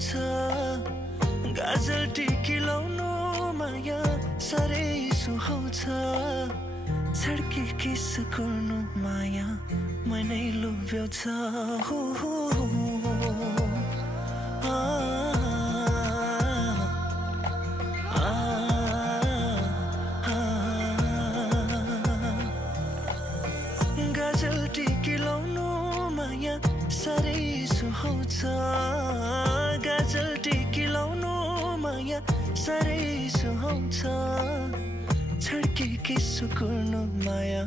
सुहाउँछ गाजल टिकी लाउनु माया साह्रै सुहाउँछ छड्के किस गर्नु माया मनै लोभ्याउँछ हो गाजल टिकी लाउनु माया साह्रै सुहाउँछ गाजल टिकी लाउनु माया साह्रै सुहाउँछ छड्के किस गर्नु माया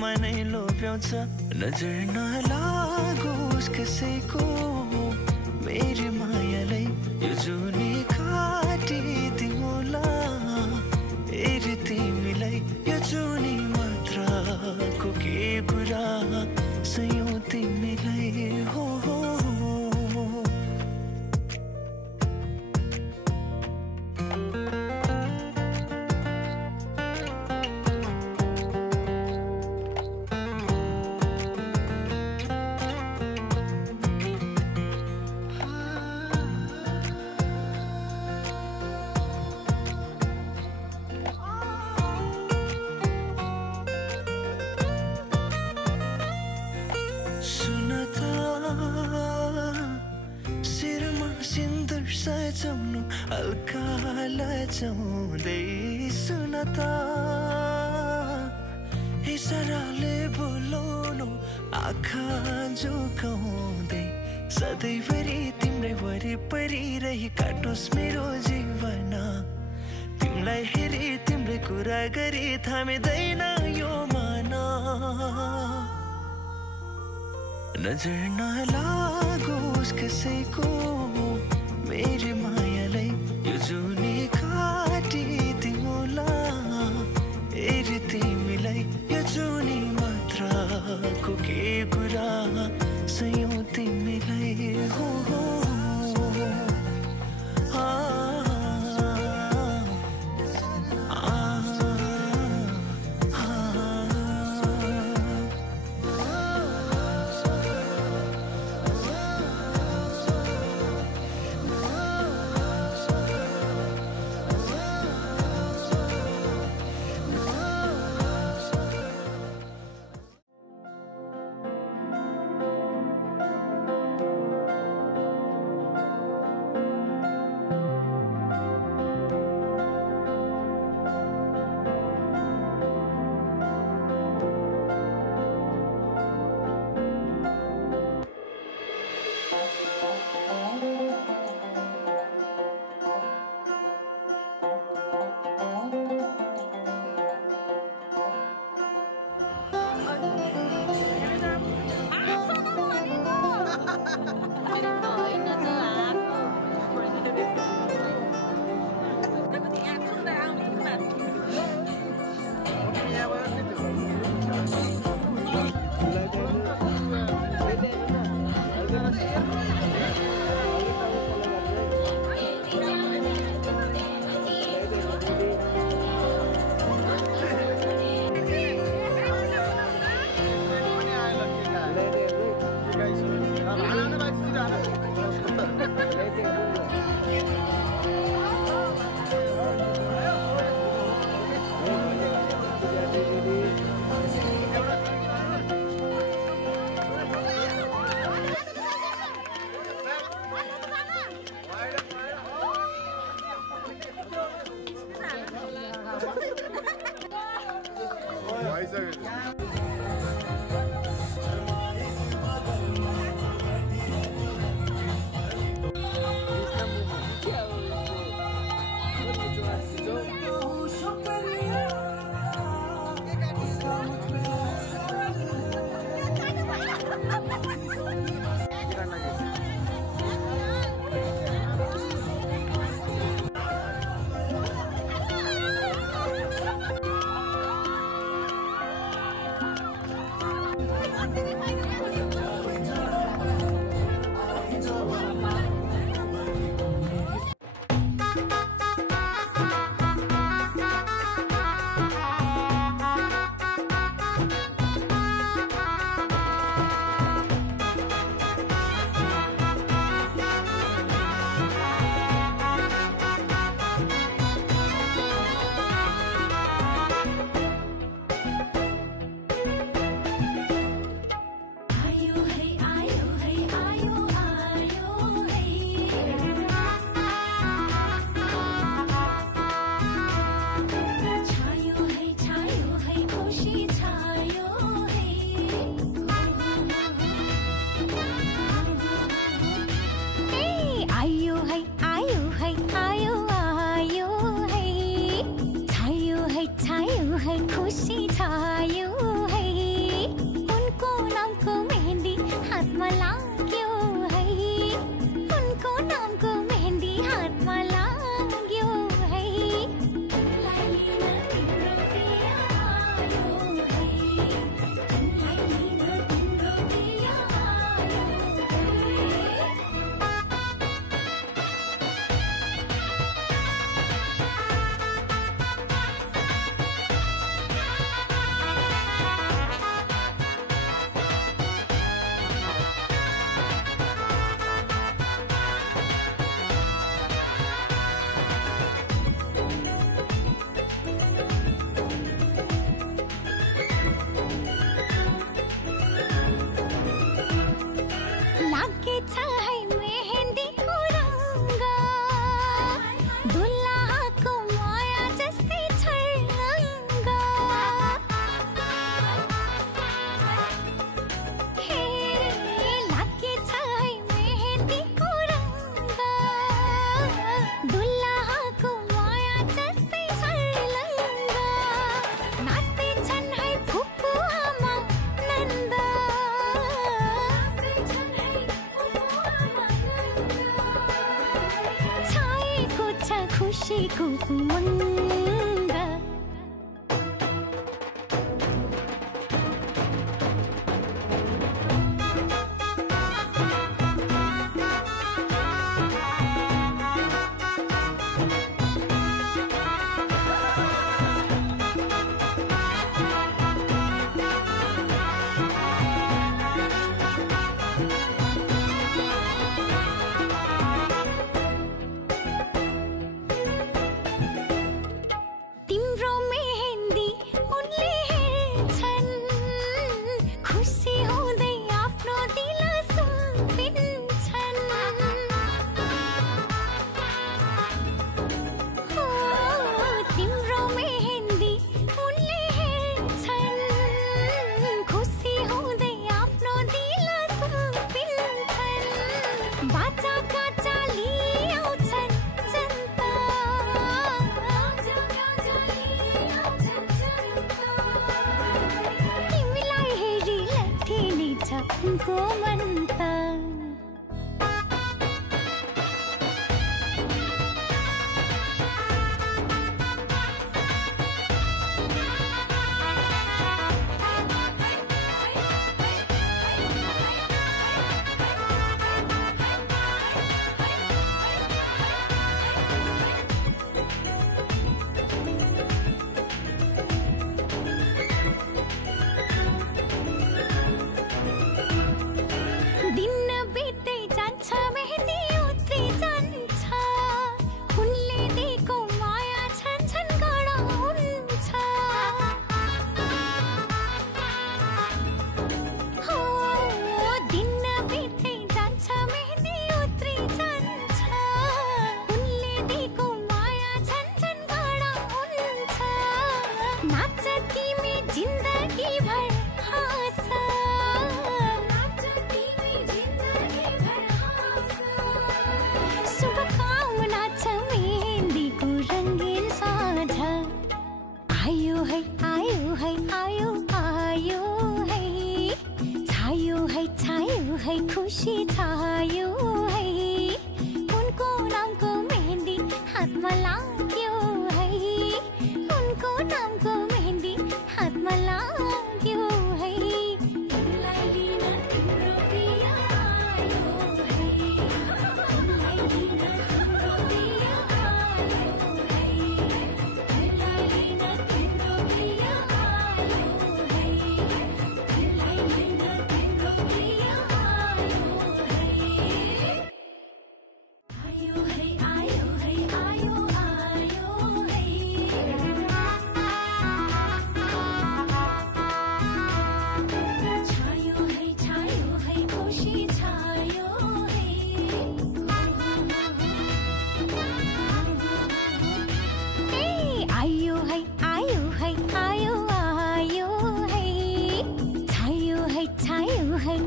मनै लोभ्याउँछ नजर नलागोस् कसैको मेरी मायालाई यो जुनी काटिदिउँला हेरी तिमीलाई यो जुनी मात्रको के कुरा सयौं तिमीलाई हो सजाउनु हल्का लजाउँदै सुन त इसाराले बोलाउनु आँखा झुकाउँदै सधैँभरि तिम्रै वरिपरि रही काटोस् मेरो जीवन तिमीलाई हेरी तिम्रै कुरा गरी थामिँदैन यो मन नजर नलागोस् कसैको मेरी मायालाई यो जुनी काटिदिउँला हेरी तिमीलाई यो जुनी मात्रको के कुरा सयौं तिमीलाई हो खुसीको उमङ्ग उनको मन्ता खुशी छायो है उनको नामको मेहन्दी हातमा लाग्यो है उनको नामको मेहन्दी हातमा लाग्यो है तिमीलाई लिन तिम्रो प्रिय आयो है तिमीलाई लिन तिम्रो प्रिय आयो है तिमीलाई लिन तिम्रो प्रिय आयो है तिमीलाई लिन तिम्रो प्रिय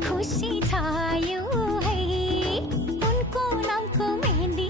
खुशी छायो है उनको नामको मेहन्दी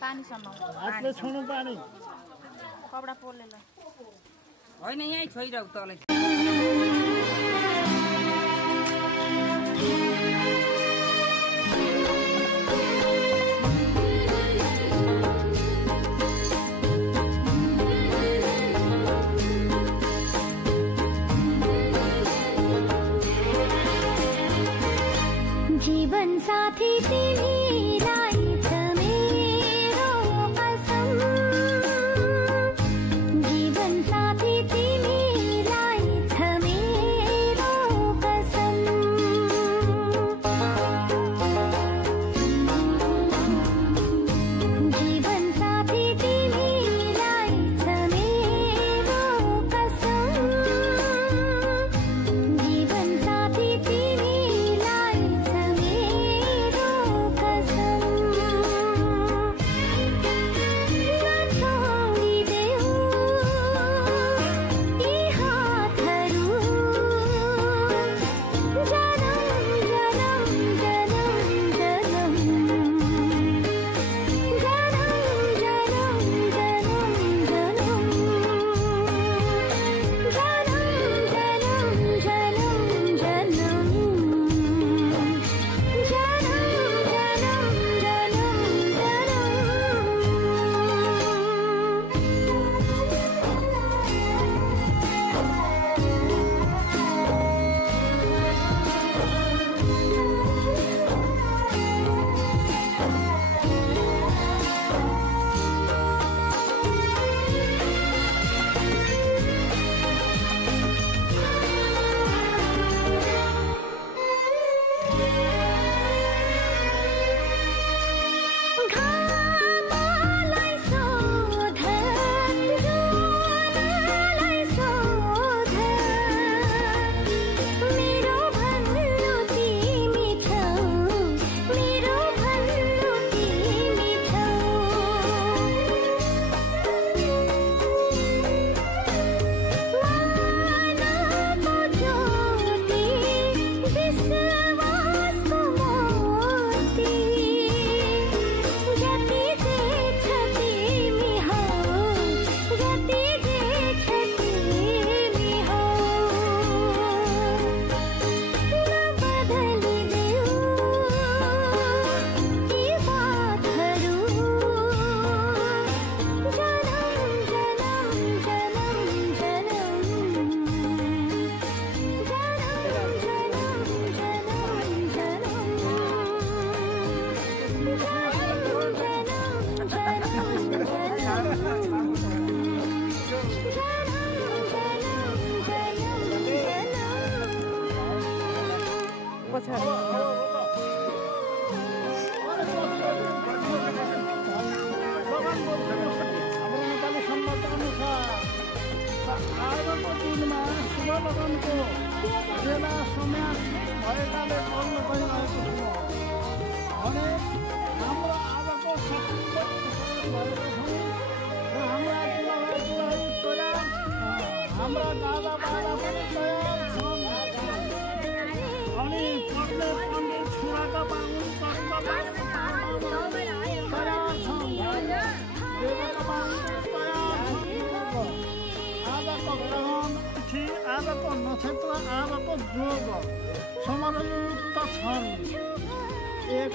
पानी सम्म हातले छुनु पानी कपडा पोल्ने ल होइन यहीँ छोइराउ तलै जीवन साथी तिमीलाई छ मेरो कसम जीवन साथी तिमीलाई छ मेरो कसम जीवन साथी तिमीलाई छ मेरो कसम जीवन साथी तिमीलाई आजको नक्षत्र आजको जोग समरयुक्त छन् एक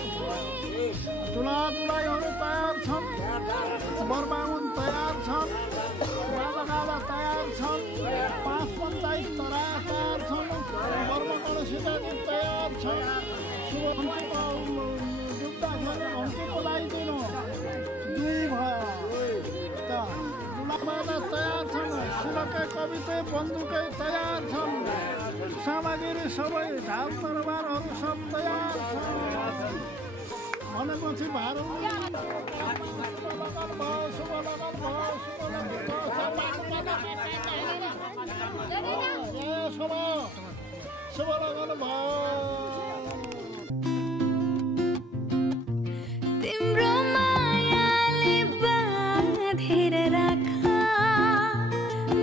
दुला दुलाईहरू तयार छन् बरबाहुन तयार छन् गाजा गाजा तयार छन् पाँच पञ्चायत तयार छन् बर्मकर्ण सीताजी तयार छन् शुभ जुत्दाखेरि हम्की बोलाइदिनु दुई भयो दुलाबाजा तयार छन् शिलकै कवितै बन्दुकै तयार छन् सामग्री सबै ढाल तरबारहरू सब तयार छन् भनेपछि भारू शुभ लगन भयो तिम्रो मायाले बाँधेर राखा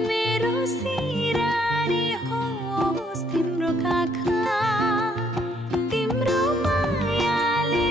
मेरो सिरानी होस् तिम्रो काखा तिम्रो मायाले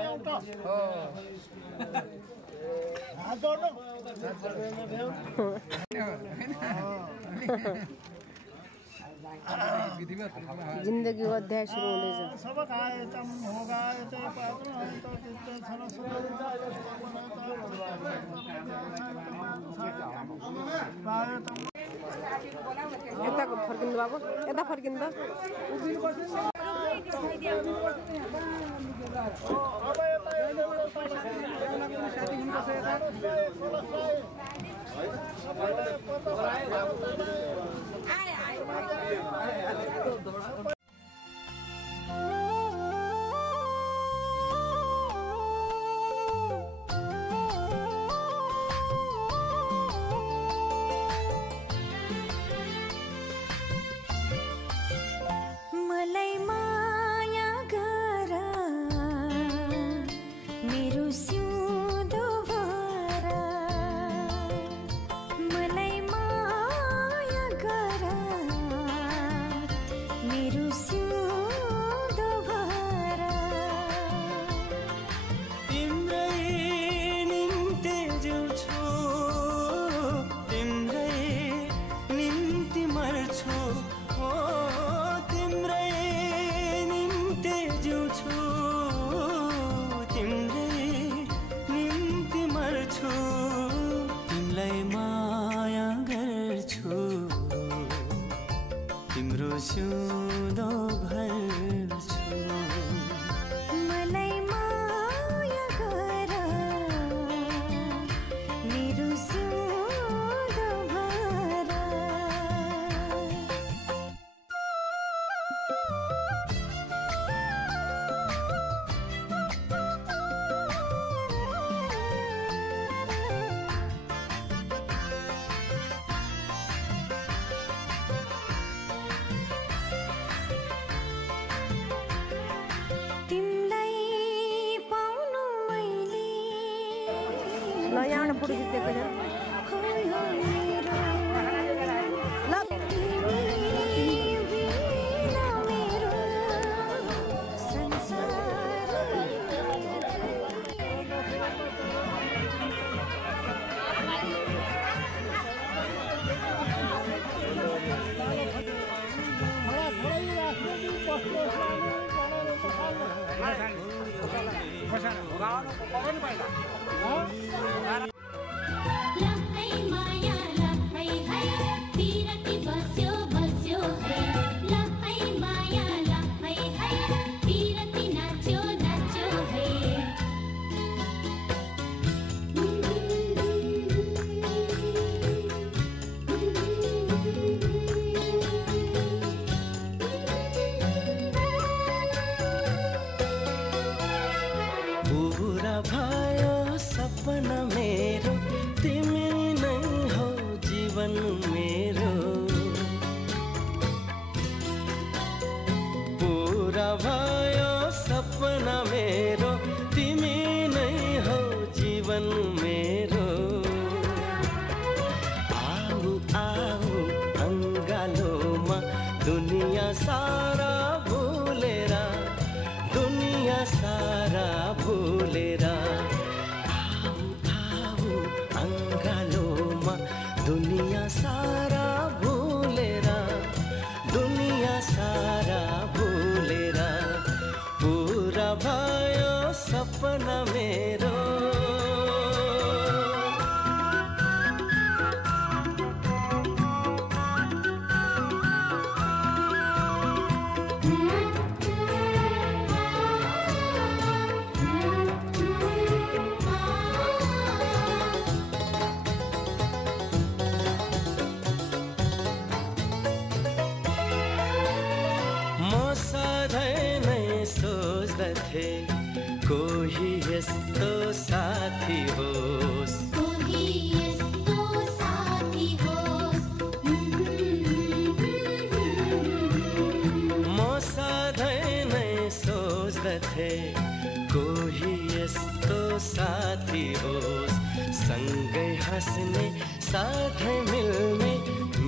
एउटा हात जोड्नु जिन्दगी को अध्याय सुरु हुँदैछ सबक आयतम भोगायते पात्रहन्त चित्ते यताको फर्किनु बाबु यता फर्किनु त मलाई माया गर मेरो सिउँदो भर मलाई माया गर मेरो सिउँदो भर तिम्रै निम्ति जिउँछु तिम्रै निम्ति मर्छु हो तिम्रै निम्ति जिउँछु तिम्रै निम्ति मर्छु तिमीलाई माया गर्छु तिम्रो सिउँदो भर्छु मलाई माया गर मेरो सिउँदो भर तिमीलाई पाउनु मैले ल यहाँबाट फोटो खिच्दै गएर खोयो मेरो ल तिमी बिना मेरो संसार लहै माया लहै है बिरती बस्यो बस्यो है लहै माया लहै है बिरती नाच्यो नाच्यो है पूरा भयो सपना मेरो तिमी नै हो जीवन मेरो पूरा भयो सपना मेरो तिमी नै हो जीवन मेरो आऊ आऊ अङ्गालोमा दुनिया सारा भुलेर दुनिया सारा भुलेर आऊ आऊ अङ्गालोमा दुनिया सारा भुलेर दुनिया सारा भुलेर पूरा भयो सपना मेरो सोच्दथे कोही यस्तो साथी होस् कोही यस्तो साथी होस् म सधैँ नै सोच्दथे कोही यस्तो साथी होस् सँगै हाँस्ने साथै मिल्ने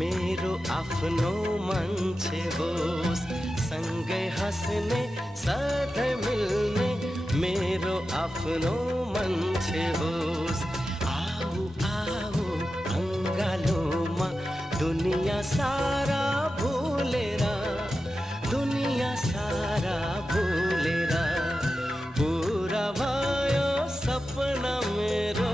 मेरो आफ्नो मान्छे होस् सँगै हाँस्ने साथै मिल्ने मेरो आफ्नो मान्छे होस्। आऊ आऊ अङ्गालोमा दुनिया सारा भुलेर, दुनिया सारा भुलेर पुरा भयो सपना मेरो।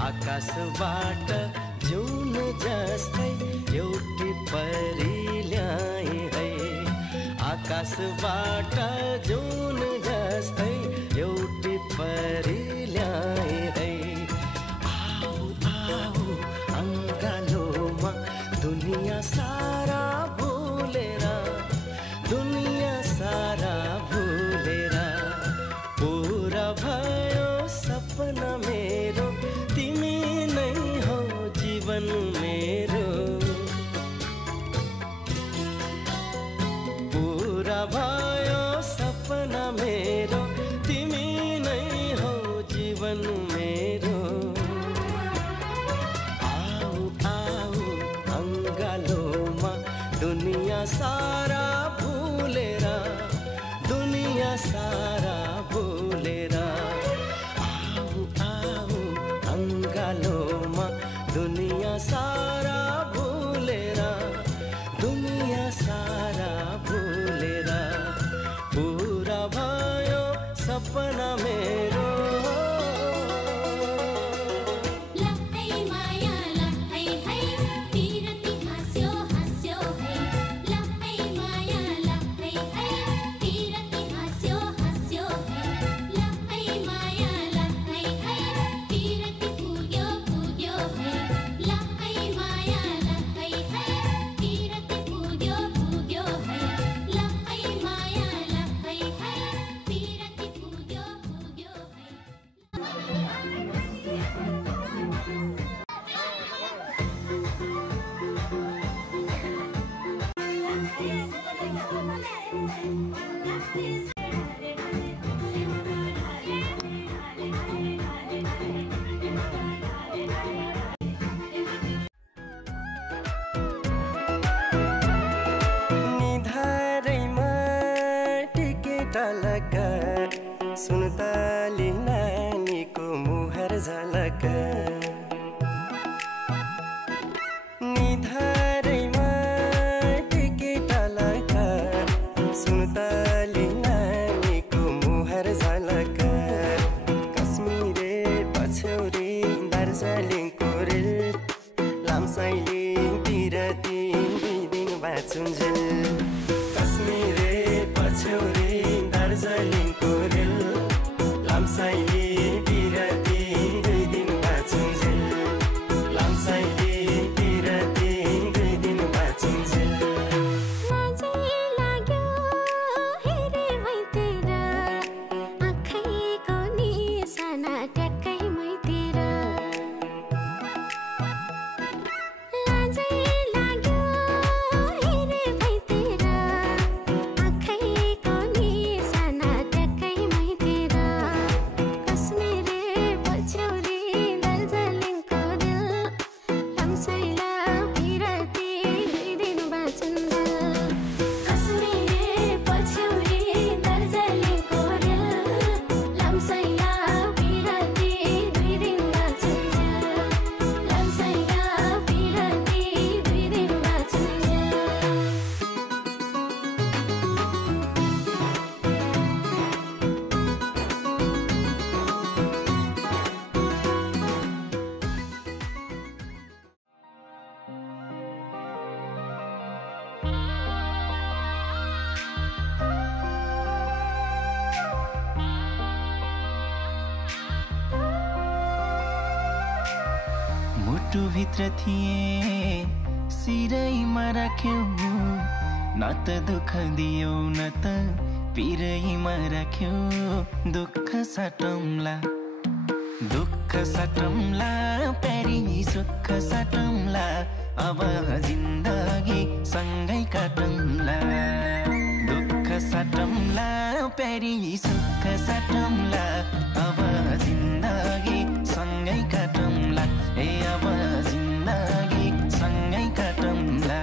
आकाशबाट जुन जस्तै एउटी परी ल्याए है, आकाशबाट जुन जस्तै एउटी परी ल्याए है। आऊ आऊ अङ्गालोमा दुनिया सारा भुलेर, दुनिया सारा भुलेर पुरा भयो सपना मेरो। तिमी नै हो जीवन मेरो, पुरा भयो सपना मेरो। तिमी नै हो जीवन मेरो। आऊ आऊ अङ्गालोमा दुनिया सारा भुलेर, दुनिया सारा भुलेर आऊ आऊ अङ्गालोमा दुनिया सारा भुलेर, दुनिया सारा भुलेर पुरा भयो सपना मेरो। सुन्तली नानीको मुहार झलक, निधारैमा टिकेट लक। सुन्तली नानीको मुहार झलक, कश्मीरे पछौरी दार्जिलिङको रेल, लामसाइली बिरती 2 दिन बाँचुन्जेल। कश्मीरे पछौरी दार्जिलिङको रेल, लामसाइली बिरती 2 दिन बाँचुन्जेल। मुटुभित्र थिए सिरैमा राख्यौ न त दुःख दियौ न त पिरैमा राख्यौ दुःख साटौँला दुःख साटौँला प्यारी सुख साटौँला अब जिन्दगी सँगै काटौँला दुःख साटौँला प्यारी सुख साटौँला अब जिन्दगी सँगै काटौँला ए अब जिन्दगी सँगै काटौँला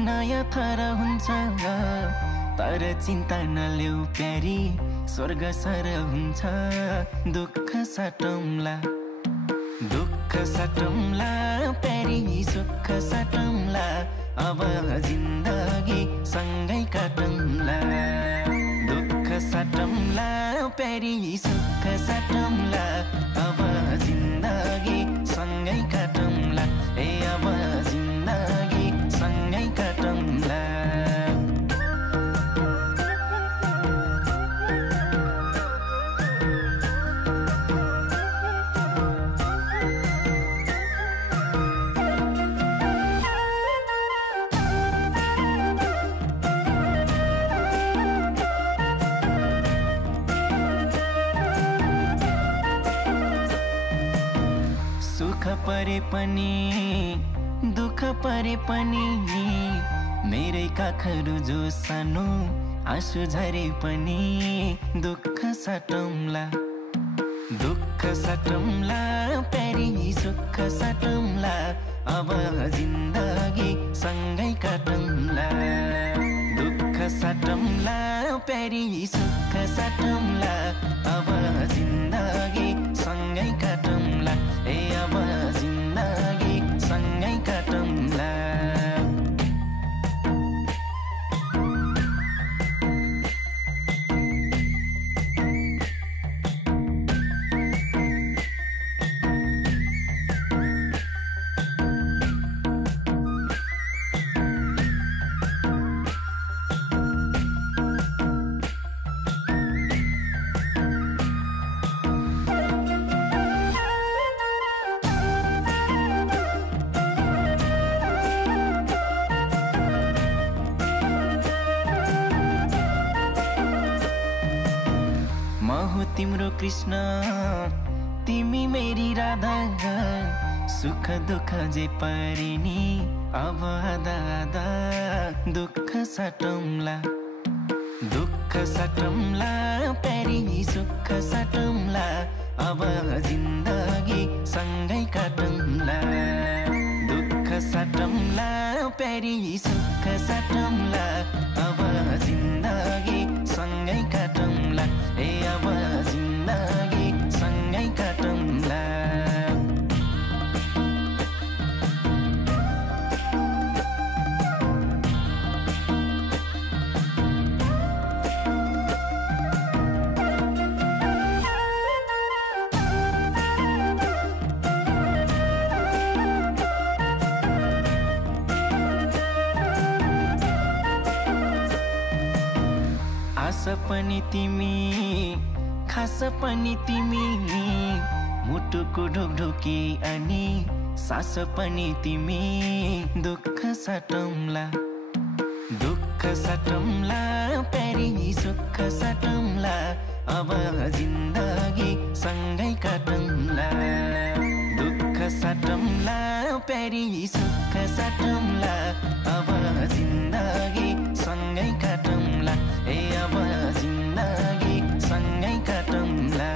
नयाँ थर हुन्छ तर चिन्ता नलेऊ प्यारी स्वर्ग सर हुन्छ दुःख साटौँला प्यारी सुख साटौँला अब जिन्दगी सँगै काटौँला दुःख साटौँला प्यारी सुख साटौँला अब जिन्दगी सँगै काटौँला ए अब जिन्दगी सँगै काटौँला सुख परे पनि दुःख परे पनि मेरै काखहरू जो सानो आँसु झरे पनि दुःख साटौँला प्यारी सुख साटौँला अब जिन्दगी सँगै काटौँला दुःख साटौँला प्यारी सुख साटौँला अब जिन्दगी सँगै काटौँला ए अब जिन्दगी सँगै काटौँला तिम्रो कृष्ण तिमी मेरी राधा सुख दुःख जे परे नि अब आधा आधा दुःख साटौँला प्यारी सुख साटौँला अब जिन्दगी सँगै काटौँला दुःख साटौँला प्यारी सुख साटौँला अब जिन्दगी सँगै काटौँला ए अब जिन्दगी सँगै काटौँला आस पनि तिमी खास पनि तिमी मुटुको ढोकढोकी अनि सास पनि तिमी दुःख साटौँला प्यारी सुख साटौँला अब जिन्दगी सँगै काटौँला दुःख साटौँला प्यारी सुख साटौँला अब जिन्दगी सँगै काटौँला ए अब जिन्दगी सँगै काटौँला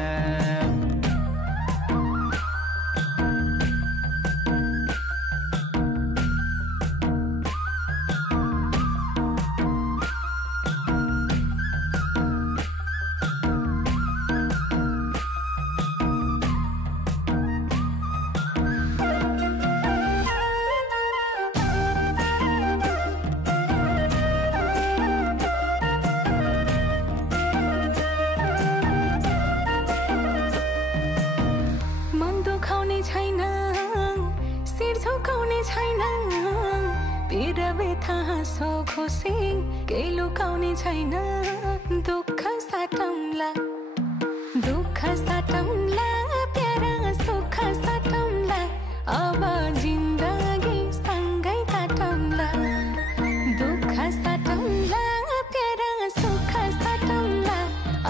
होसी केही लुकाउने छैन दुःख साटौँला प्यारा सुख साटौँला अब जिन्दगी सँगै काटौँला दुःख साटौँला प्यारा सुख साटौँला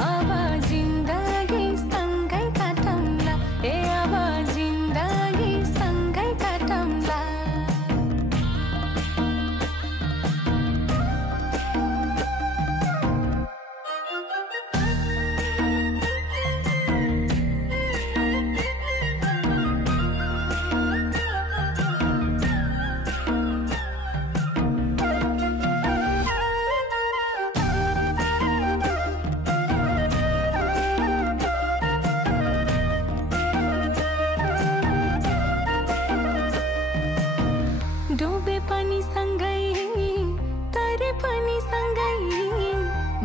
अब जिन्दगी सँगै काटौँला ए अब जिन्दगी सँगै काटौँला डुबे पनि सँगै तरे पनि सँगै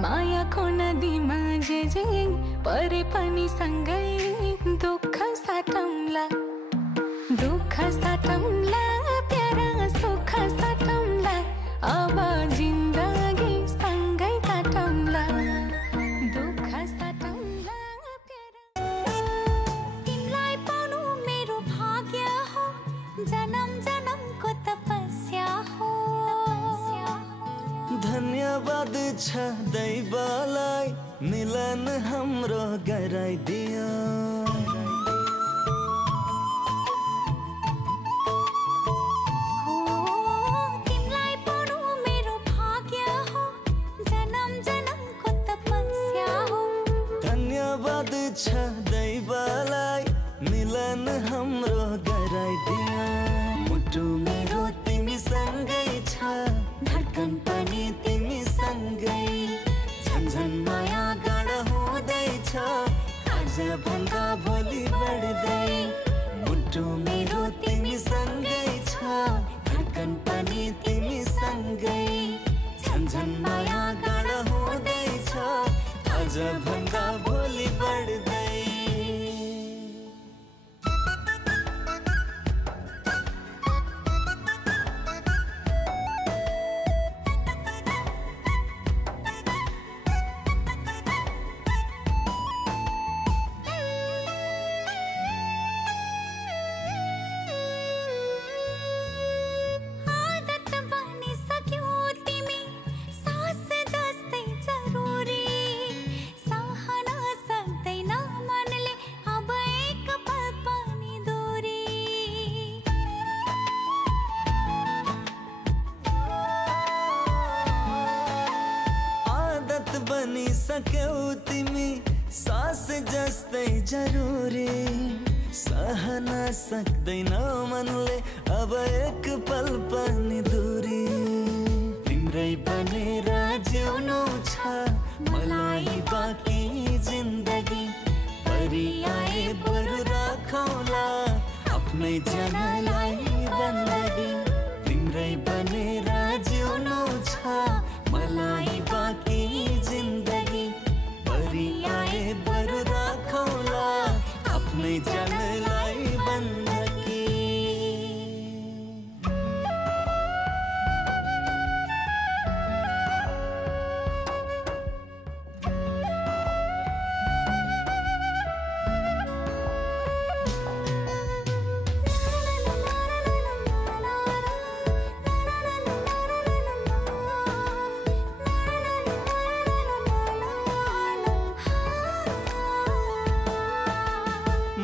मायाको नदीमा जे परे पनि सँगै दुःख साटौँला प्यारा सुख साटौँला अब जिन्दगी सँगै काटौँला दुःख साटौँला तिमीलाई पाउनु मेरो भाग्य हो जन्म जन्मको तपस्या हो धन्यवाद छ दैवलाई मिलन हाम्रो गराइदियो हो तिमीलाई पाउनु मेरो भाग्य हो जन्म जन्मको तपस्या हो धन्यवाद छ दैवलाई मिलन हाम्रो गराइदियो मुटु मेरो तिमीसँगै छ धड्कन पनि तिमीसँगै झन्झन माया गाढा हुँदैछ आज भन्दा भोलि बढ्दै मुटु मेरो तिमीसँगै छ धड्कन पनि तिमीसँगै झन्झन माया गाढा हुँदैछ आज भन्दा भोलि बढ्दै आदत बनिसक्यौ तिमी सास जस्तै जरुरी सहन सक्दैन मनले अब एक पल पनि दूरी आदत बनिसक्यौ तिमी सास जस्तै जरुरी सहन सक्दैन मनले अब एक पल पनि दूरी तिम्रै बनेर जिउनु छ मलाई बाँकी जिन्दगी परि आए बरु राखौँला आफ्नै जनलाई बन्दगी तिम्रै बनेर जिउनु छ मलाई बाँकी जिन्दगी परि आए बरु राखौँला आफ्नै जनलाई बन्दगी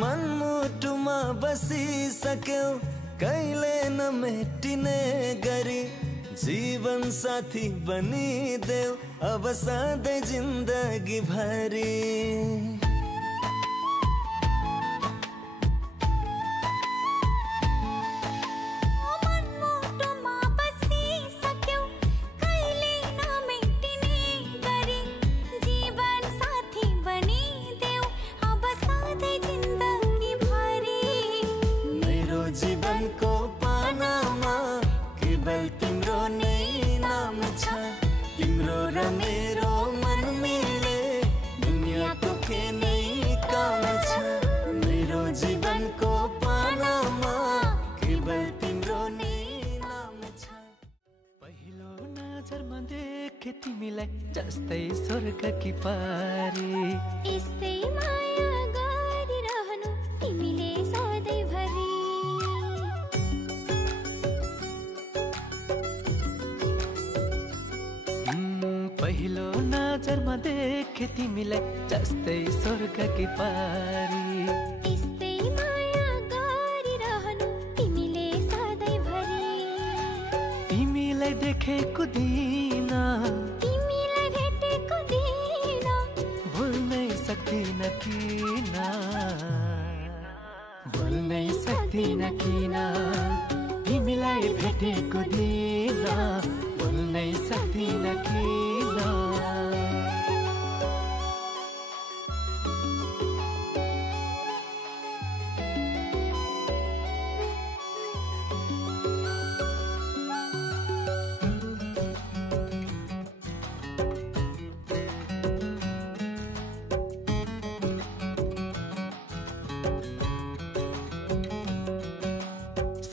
मनमुटुमा बसिसक्यौ कहिले नमेटिने गरी जीवन साथी बनिदेऊ अब सधैँ जिन्दगी भरी मनमुटुमा बसिसक्यौ कहिले नमेटिने गरी जीवन साथी बनिदेऊ अब सधैँ जिन्दगी भरी मेरो जीवनको पानामा केवल तिम्रो नै नाम छ तिम्रो र मेरो मन मिले दुनियाँको खेल तिमीलाई जस्तै स्वर्गकी पारी यस्तै माया गरिरहनु तिमीले सधैँभरि पहिलो नजरमा देखे तिमीलाई जस्तै स्वर्गकी पारी यस्तै माया गरिरहनु तिमीले सधैँभरि तिमीलाई देखेको दिन तिमीलाई भेटेको दिन बोल्नै सक्दिन किन बोल्नै सक्दिन किन तिमीलाई भेटेको दिन बोल्नै सक्दिन किन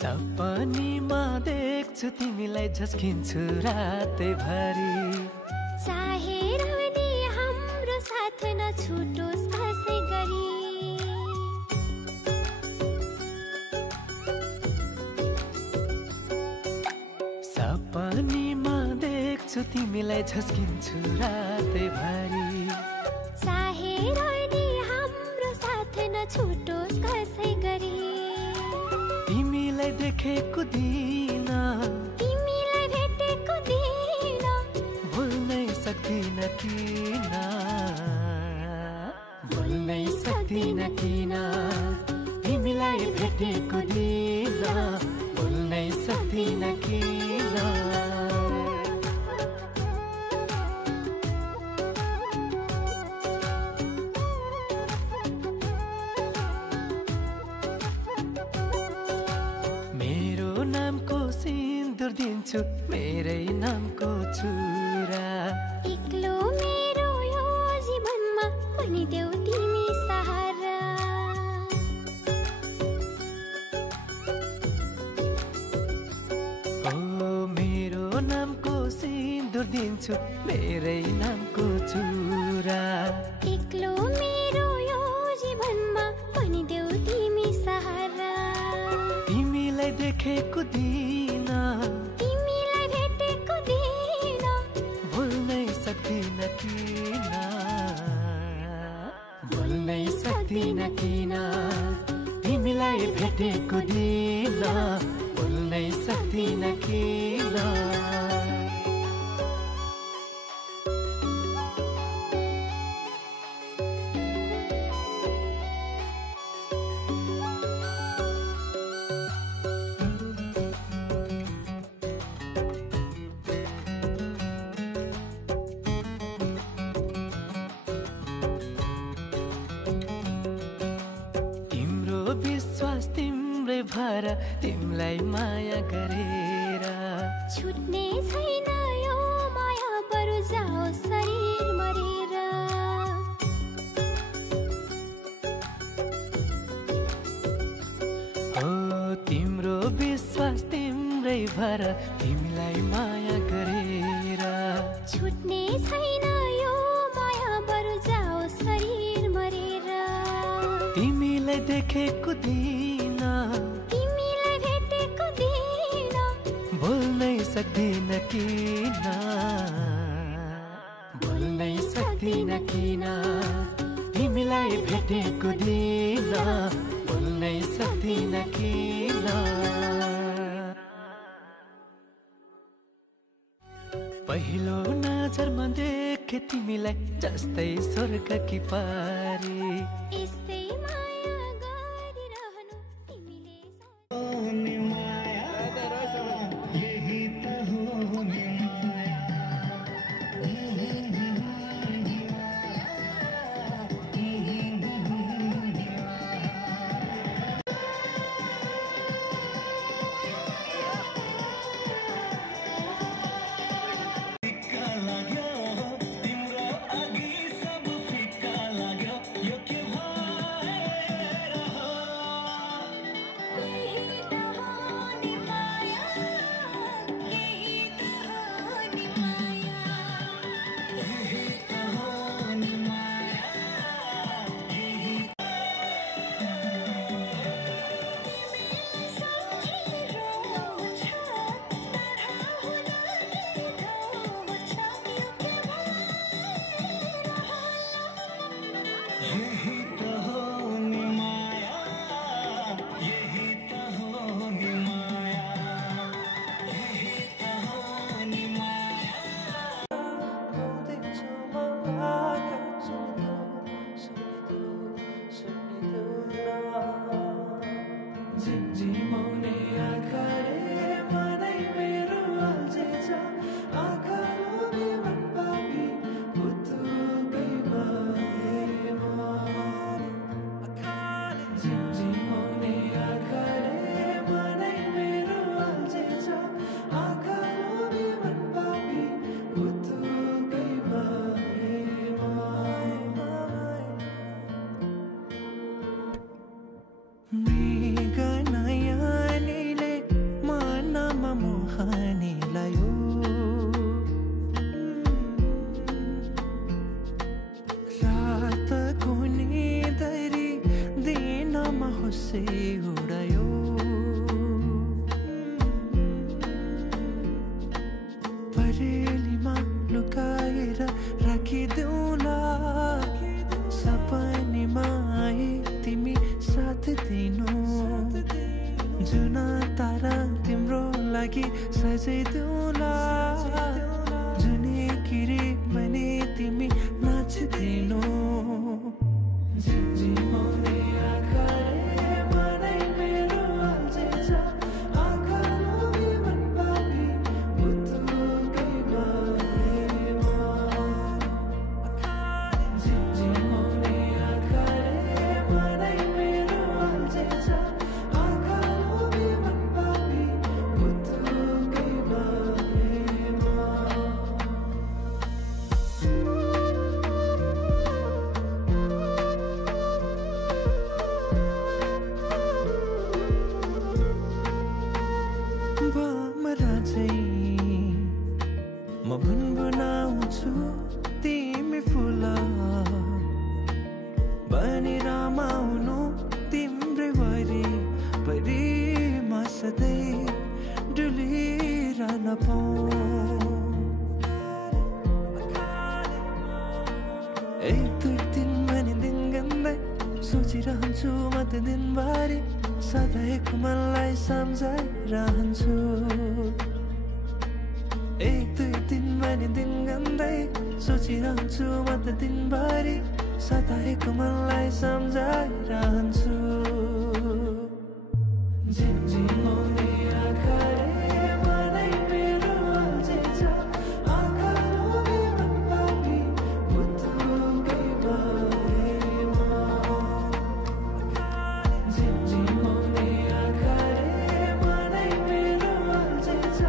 सपनीमा देख्छु तिमीलाई झस्किन्छु रातैभरि चाहेर नि हाम्रो साथ नछुटोस् कसै गरी सपनीमा देख्छु तिमीलाई झस्किन्छु रातैभरि चाहेर नि हाम्रो साथ नछुटोस् कसै गरी तिमीलाई देखेको दिन तिमीलाई भेटेको दिन बोल्नै सक्दिन किन बोल्नै सक्दिन किन तिमीलाई भेटेको दिन बोल्नै सक्दिन किन मेरो नामको सिन्दुर दिन्छु मेरै नामको छुरा एक्लो मेरो यो जीवनमा बनिदेऊ तिमी सहारा ओ मेरो नामको सिन्दुर दिन्छु मेरै नामको छुरा एक्लो मेरो यो जीवनमा बनिदेऊ तिमी सहारा तिमीलाई देखेको दिन तिमीलाई भेटेको दिन बोल्नै सक्दिन किन बोल्नै सक्दिन किन तिमीलाई भेटेको दिन बोल्नै सक्दिन किन विश्वास तिम्रै भएर तिमीलाई माया गरेर छुट्ने छैन यो माया बरु जाओ शरीर मरेर हो तिम्रो विश्वास तिम्रै भएर तिमीलाई माया गरेर छुट्ने छैन यो माया बरु जाओ शरीर मरेर तिमीलाई देखेको दिन तिमीलाई भेटेको दिन बोल्नै सक्दिन किन बोल्नै सक्दिन किन तिमीलाई भेटेको दिन बोल्नै सक्दिन किन पहिलो नजरमा देखे तिमीलाई जस्तै स्वर्गकी पारी यस्तै माया गरिरहनु तिमीले यही त हो नि माया फिक्का लाग्यो तिम्रो अघि सब फिक्का लाग्यो यो के भयो आकाशै उडायो परेलीमा लुकाएर राखिदेऊला सपनीमा आई तिमी साथ दिनु जुन तारा तिम्रो लागि सजाइदेऊला जुनी किरी भने तिमी नाचिदिनु झिमझिमाउने आँखाले मनै मेरो अल्झिन्छ आँखा लोभी मन पापी पुतुकै बारेमा झिमझिमाउने आँखाले मनै मेरो अल्झिन्छ आँखा लोभी मन पापी पुतुकै बारेमा भमरा चाहिँ म भुनभुनाउँछु तिमी फुल बनी रमाउनु तिम्रै वरिपरिमा सधैँ डुलिरहन पाऊँ एक दुई दिन भने दिन गन्दै सोचिरहन्छु म त दिनभरि सधैँको मनलाई सम्झाइरहन्छु एक दुई दिन भने दिन गन्दै सोचिरहन्छु म त दिनभरि सधैँको मनलाई सम्झाइरहन्छु झिमझिमाउने आँखाले मनै मेरो अल्झिन्छ आँखा लोभी मन पापी पुतुकै बारेमा झिमझिमाउने आँखाले मनै मेरो अल्झिन्छ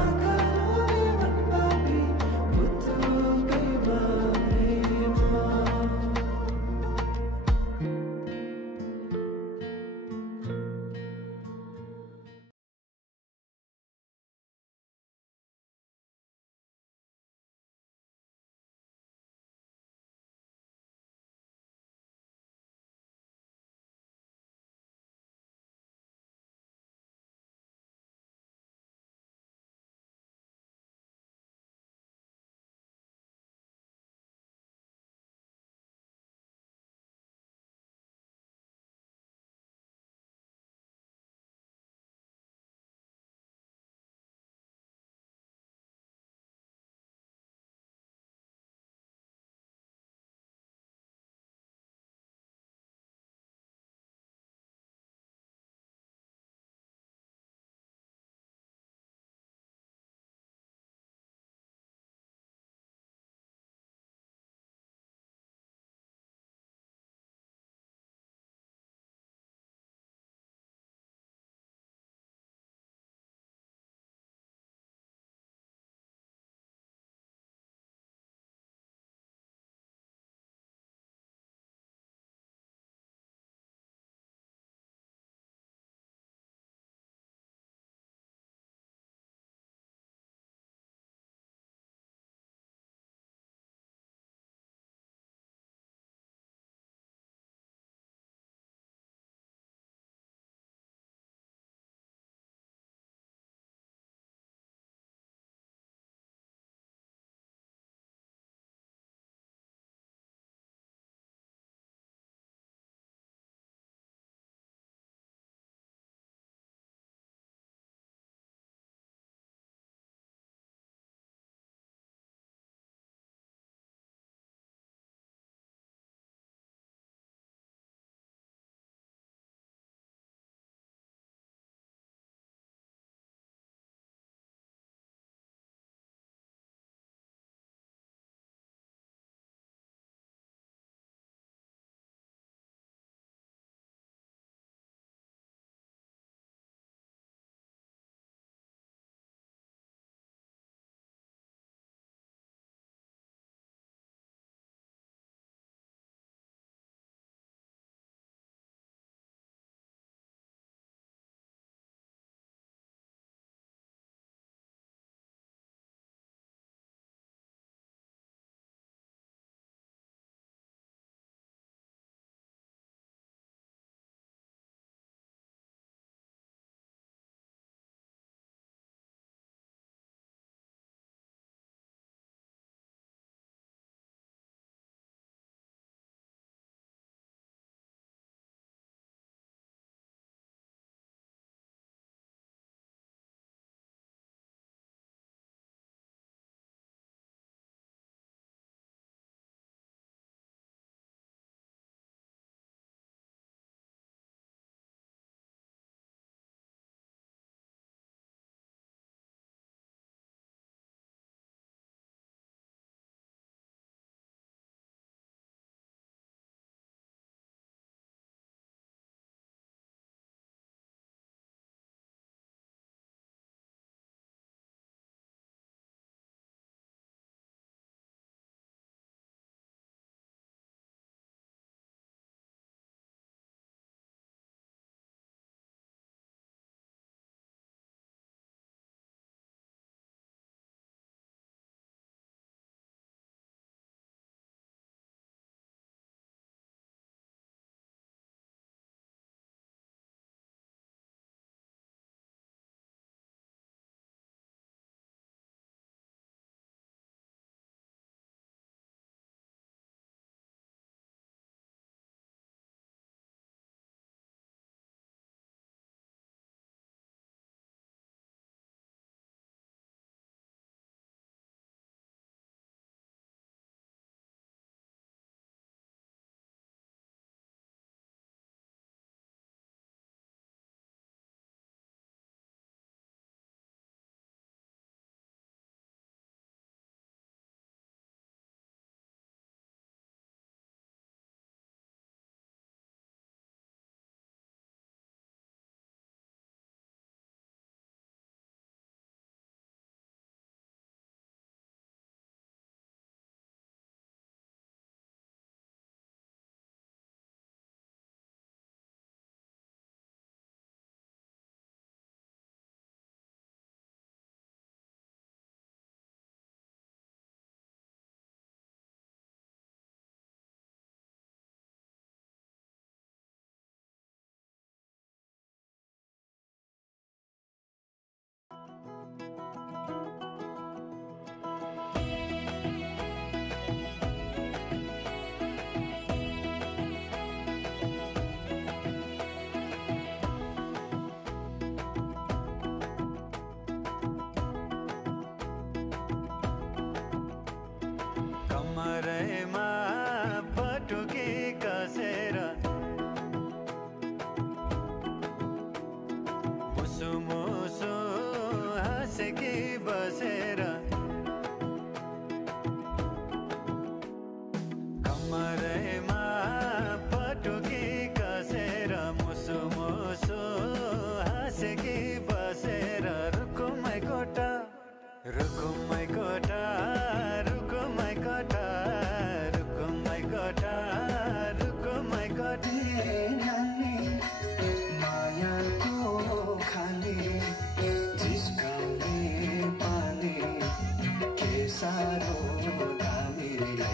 आँखा लोभी मन पापी पुतुकै बारेमा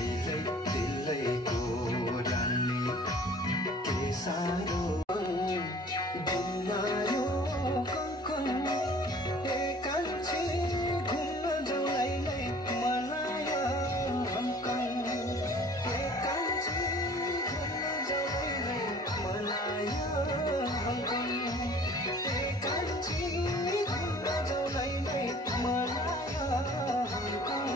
लैलै दिलैको रानी के सारो बिनायो कङ्कन एकान्छी घुम्न जाऊ लैलै मलाया हङकङ एकान्छी घुम्न जाऊ लैलै मलाया हङकङ एकान्छी घुम्न जाऊ लैलै मलाया हङकङ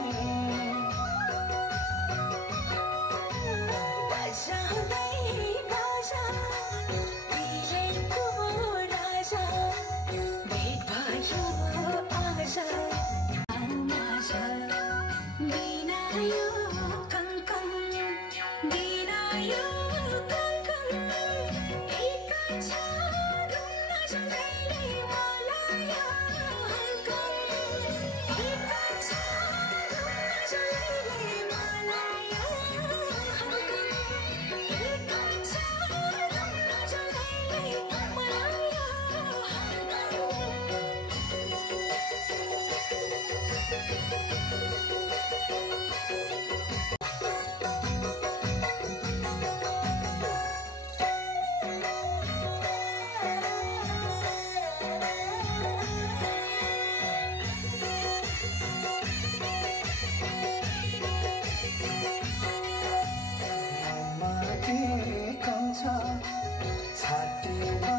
छातीमा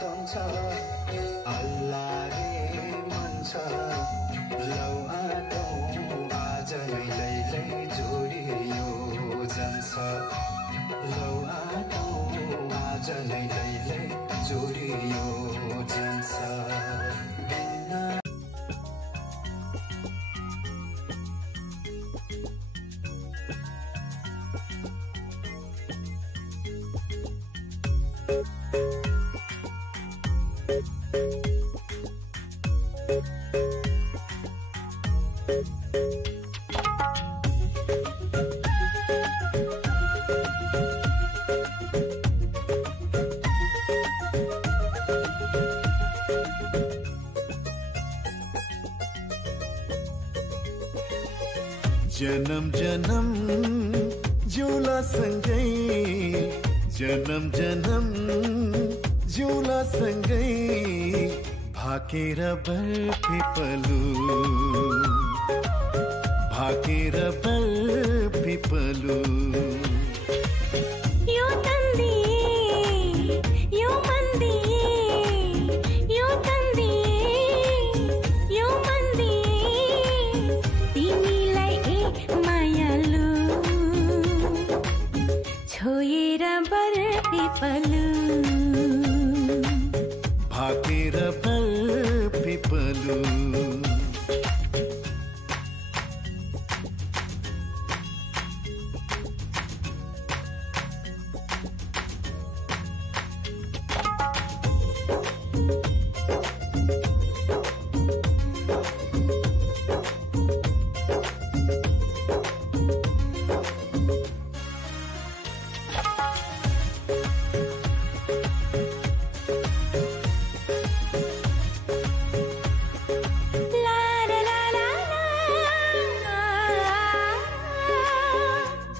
दन्छ अल्लाहले मन छ लौ आटो आज नै लैलै जोडियो जान्छ लौ आटो आज नै लैलै जोडियो जान्छ जन्म जन्म जिउला सँगै जन्म जन्म जिउला सँगै भाकेर बरपिपलु भाकेर बरपिपलु यो तन्दी यो मन्दी यो तन्दी यो मन्दी तिमीलाई ए मायालु छोएर बरपिपलु भाकेर बरपिपलु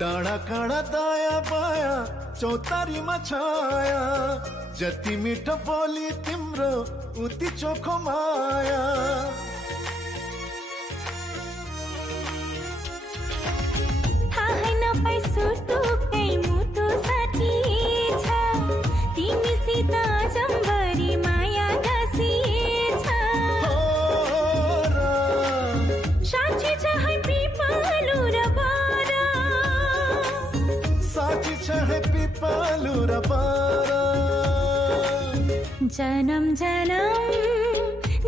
डाँडा काँडा दायाँ बायाँ चौतारीमा छाया जति मिठो बोली तिम्रो उति चोखो माया थाहै नपाई सुटुकै मुटु साथी छ तिमीसित जम्बरी माया गाँसिएछ साँच्ची छ है पिपलु र बारा साँच्ची छ है पिपलु र बारा जन्म जन्म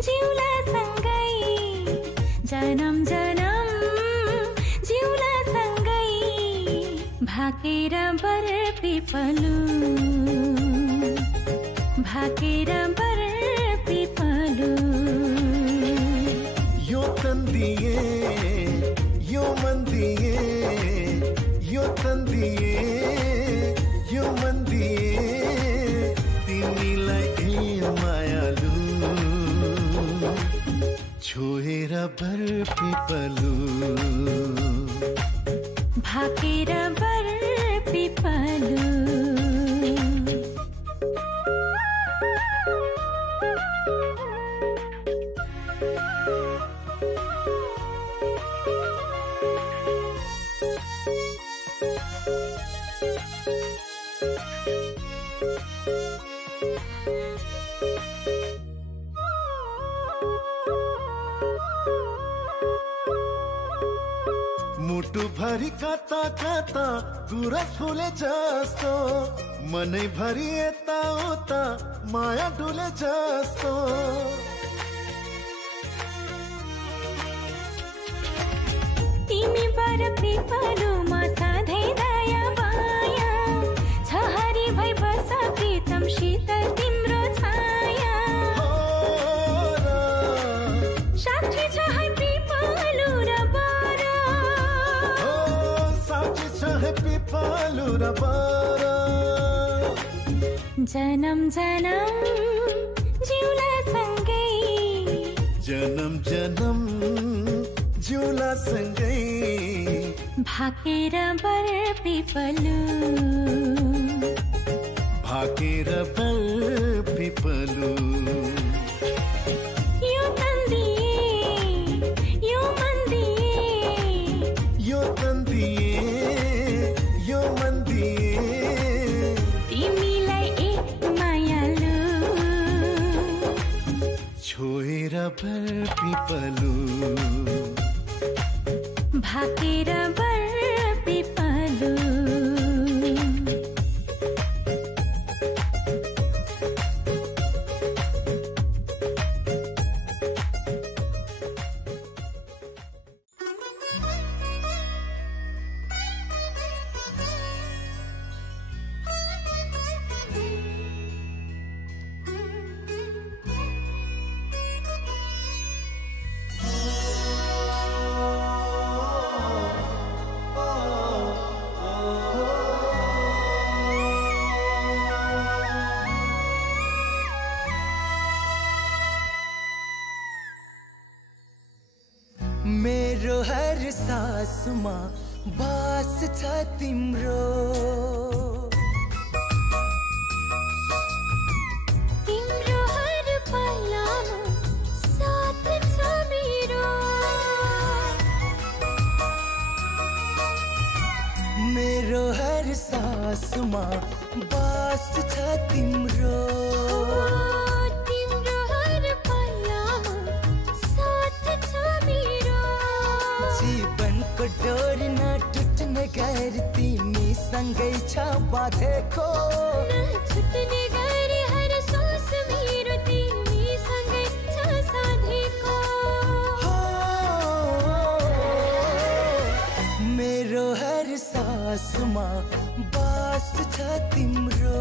जिउला सँगै जन्म जन्म जिउला सँगै भाकेर बरपिपलु भाकेर बरपिपलु यो तन्दिए यो मन्दिए यो तन्दिए यो मन्दिए तिमीलाई ए मायालु छोएर बरपिपलु भाकेर बर पिपलु मुटु भरि कता कता गुरस फुले जस्तो मनै भरि यता उता माया डुले जस्तो तिमी बर पिपलुमा सधैँ दया माया छहारी भई बस प्रीतम शीतल तिम्रो छाया साक्षी छ है पिपलु र बर साक्षी छ है पिपलु र बर जनम जनम जिउला सँगै जनम जनम जिउला सँगै भाकेर बर पिपलु भाकेर बर पिपलु यो तन्दिए यो मन दिए यो तन्दिए यो मन दिए तिमीलाई एक मायालु छोएर बर पिपलु भाकेर बर पिपलु मेरो हर सासमा बास छ तिम्रो तिम्रो हर पाइलामा साथ छ मेरो मेरो हर सासमा बास छ तिम्रो तिम्रो हर पाइलामा साथ छ मेरो जीवनको डोरी नटुट्ने गरी तिमी सँगै छ बाँधेको नछुट्ने गरी हर सास मेरो तिमी सँगै छ साधेको मेरो हर सासमा बास छ तिम्रो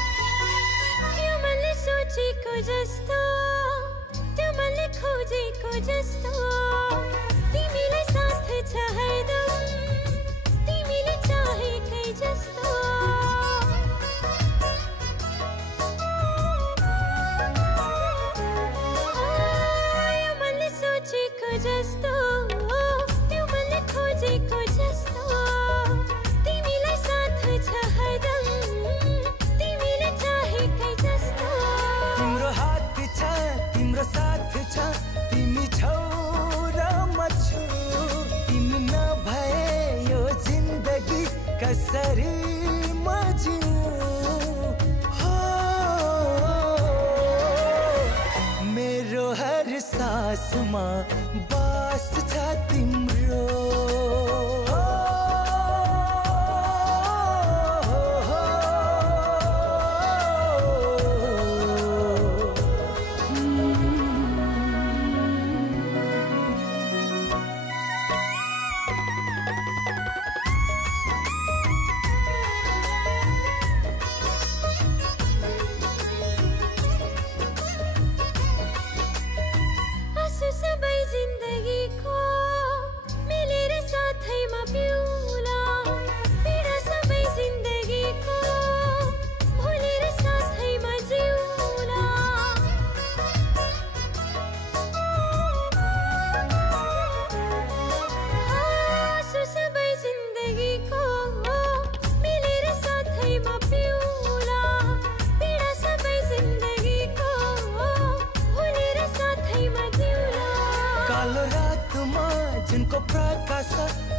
त्यो मैले सोचेको जस्तो त्यो मैले खोजेको जस्तो तिमीलाई साथ छ हरदम तिमीले चाहेकै जस्तो यो मैले सोचेको जस्तो त्यो मैले खोजेको जस्तो तिमीलाई साथ छ हरदम तिमीले चाहेकै जस्तो तिम्रो हात छ तिम्रो साथ छ तिमी छौ र म छु तिमी नभए यो जिन्दगी कसरी म जिउँ हो मेरो हर सासमा बास छ तिम्रो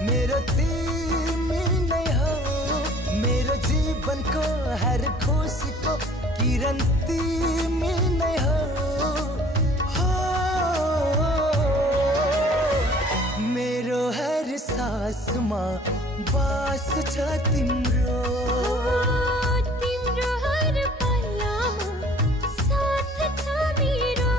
मेरो तिमी नै हो मेरो जीवनको हर खुसीको किरण तिमी नै हो मेरो हर सासमा बास छ तिम्रो तिम्रो हर पल्लामा साथ छ मेरो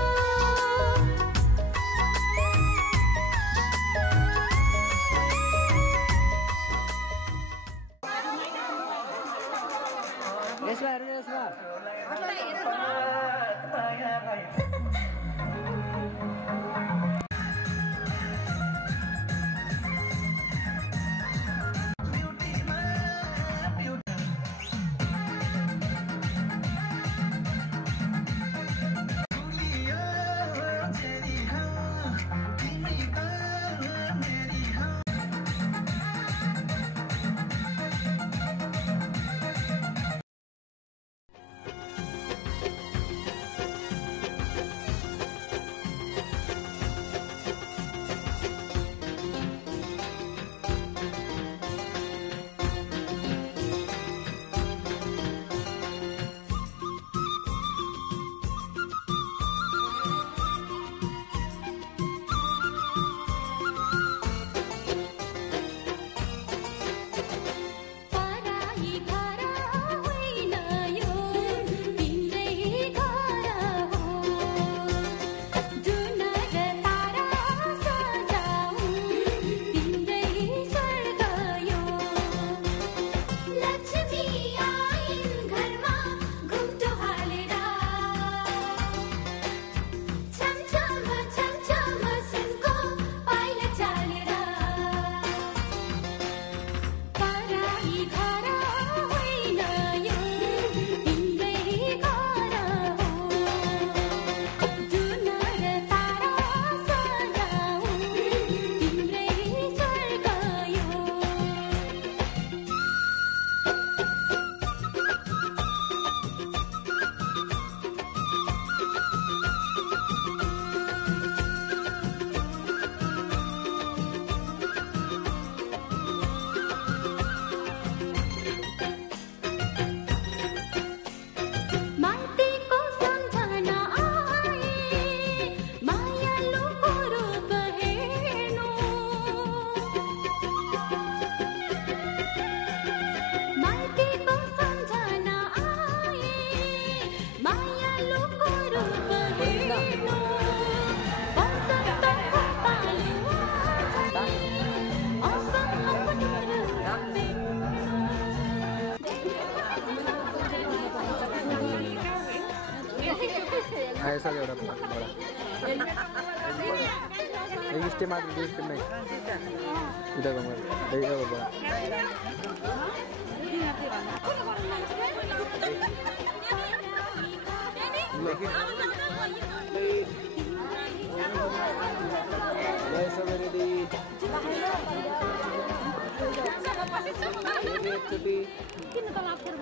ऐसा एउटा बडा एक स्टे मात्र दुई स्टे नै उता गमर देखा बडा ले सवेरे दी किन त माफ कर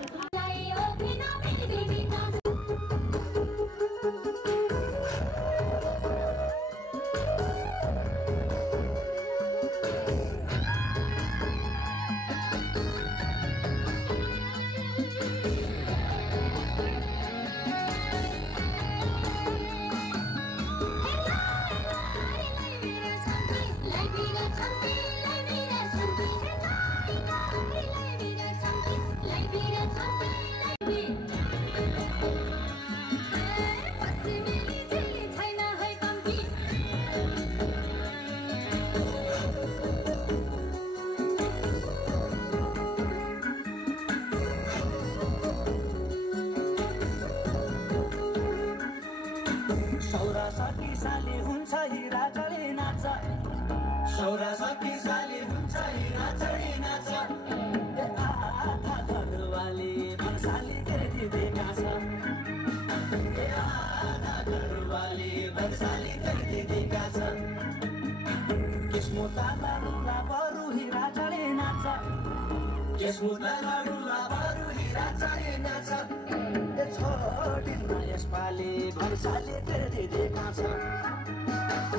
यसपालि भन्साले फेरि देखा छ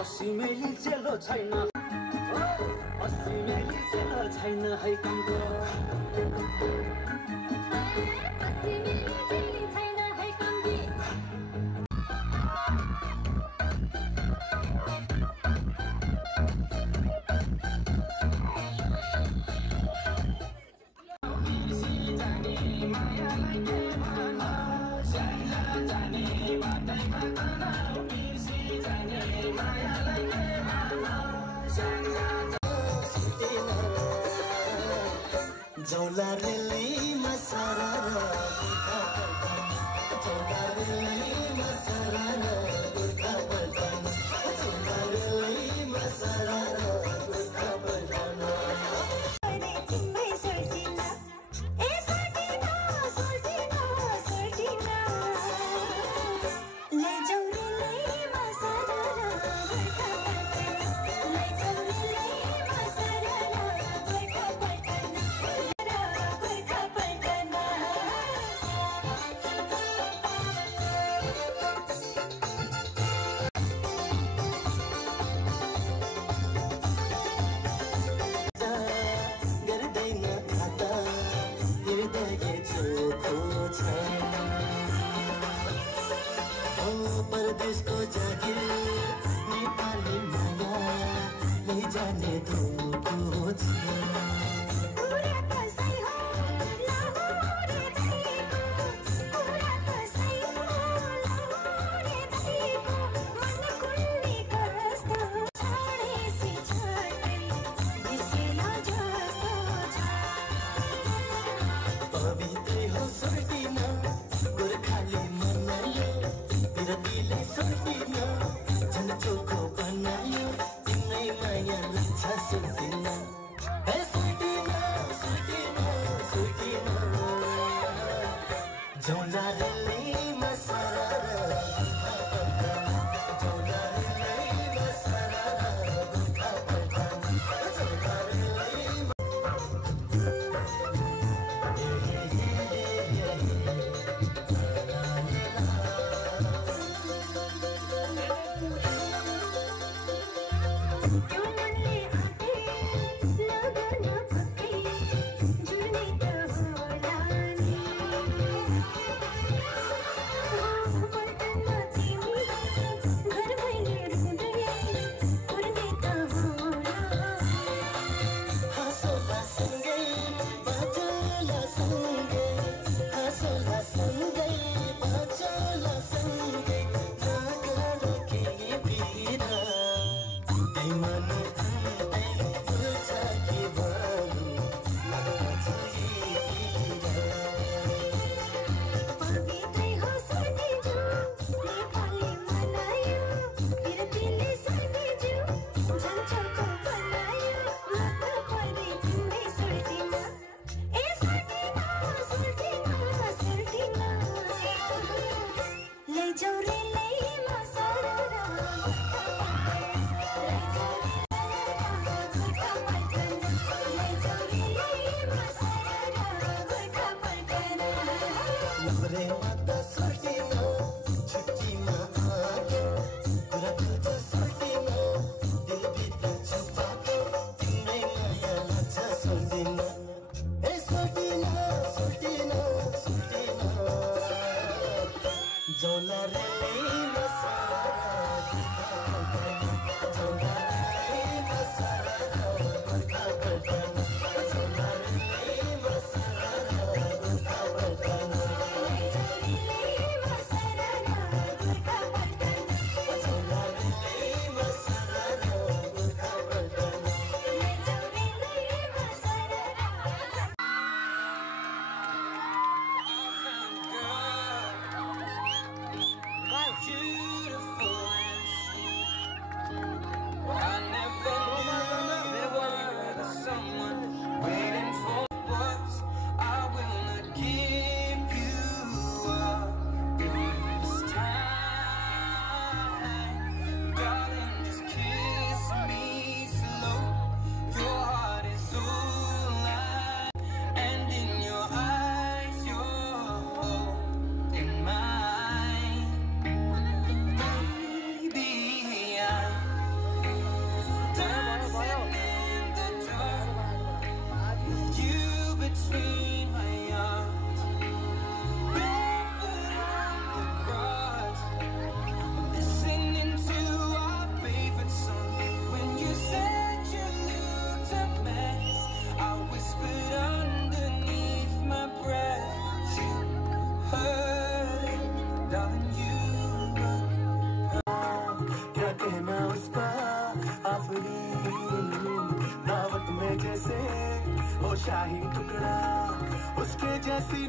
असिमेली चेलो छैन असिमेली चेलो छैन है कम्तो Jaulah relay masarara, jaulah relay masarara, burka balkan. Jaulah relay masarara, burka balkan. परदेशको जागिर नेपाली माया लैजाने धोको छ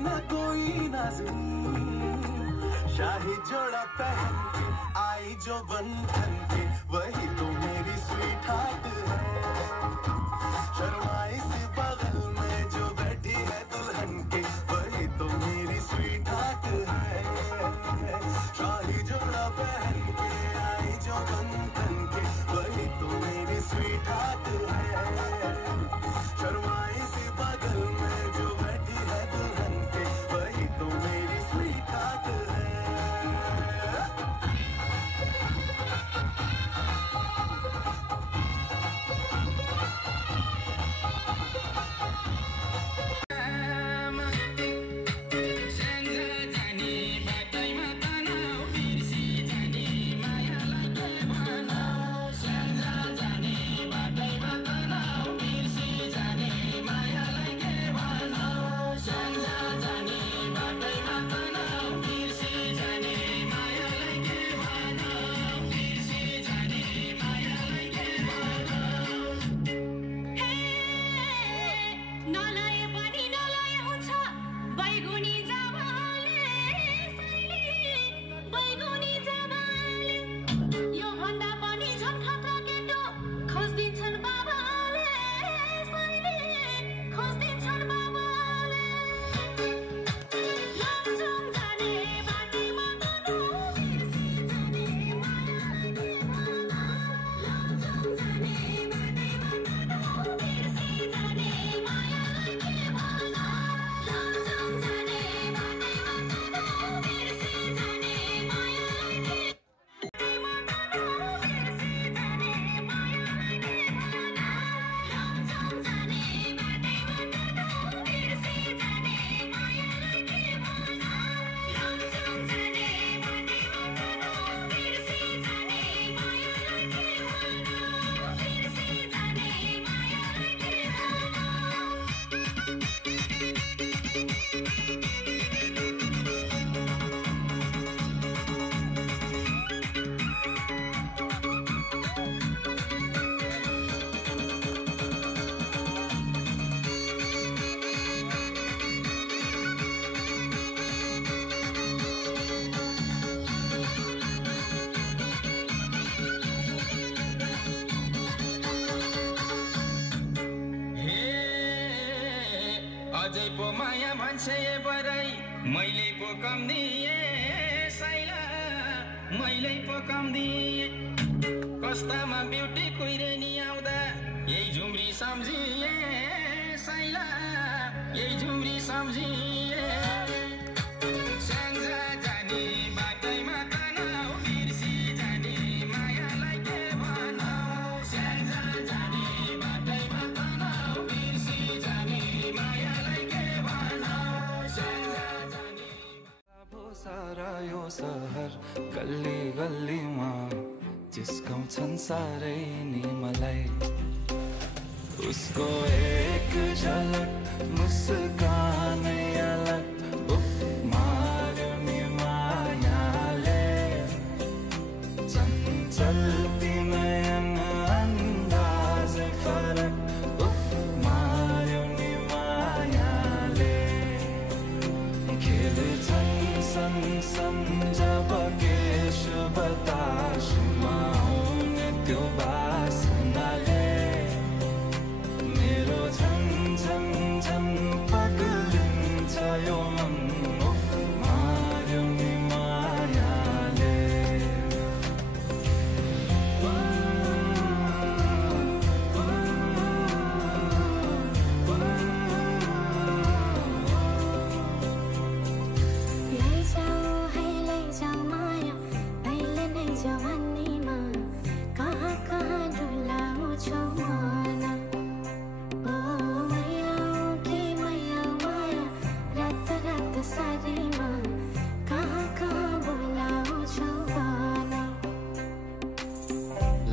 न कोई नाज़िम शाही जोड़ा पहन के आई जो बंधन के वही तो मेरी स्वीट हार्ट है शर्माई से बगल में जो बैठी है दुल्हन के वही तो मेरी स्वीट हार्ट है शाही जोड़ा पहन के आई जो बंधन के वही तो मेरी स्वीट हार्ट है शर्माई से बगल में जो बैठी है दुल्हन के वही तो मेरी स्वीट हार्ट है अझै पो माया भन्छे बराई मैले पो कम दिए साइला मैले पो कम दिए कस्तामा ब्युटी कुइरे नि आउँदा यही झुम्री सम्झिए साइला यही झुम्री सम्झिए स्याङ्जा जाने बाटैमा तनाउ बिर्सी जाने मायालाई के भनौ स्याङ्जा जाने बाटैमा तनाउ बिर्सी जाने मायालाई के भनौ स्याङ्जा जाने सारा यो सहर गल्ली गल्लीमा जिस्काउँछन् सारै नि मलाई उसको एक झलक मुस्कान अलग उफ मार्यो नि मायाले चञ्चल्ती नयन अन्दाज फरक उफ मार्यो नि मायाले खेल्छन् सन जब केश बतासमा आउने त्यो बासनाले मेरो झन् झन् झन् पगलिन्छ यो मन उफ मार्यो नि मायाले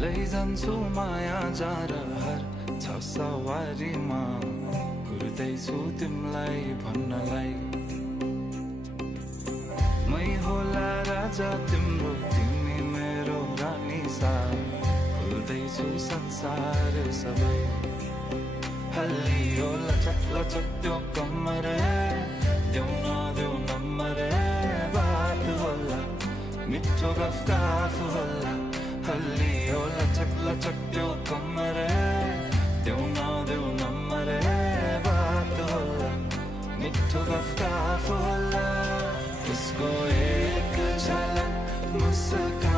लैजान्छु माया जारहर छ सवारीमा कुर्दैछु तिमीलाई भन्नलाई मै होला राजा तिम्रो तिमी मेरो रानी सा खुल्दैछु संसार सबै हल्लियो लचक लचक त्यो कमर देऊ नदेऊ नम्बर बात होला मिठो गफ होला हल्लियो लचक त्यो कम्मर देऊ नदेऊ नम्बर बात होला मिठो गफ होला उसको एक झलक मुस्कान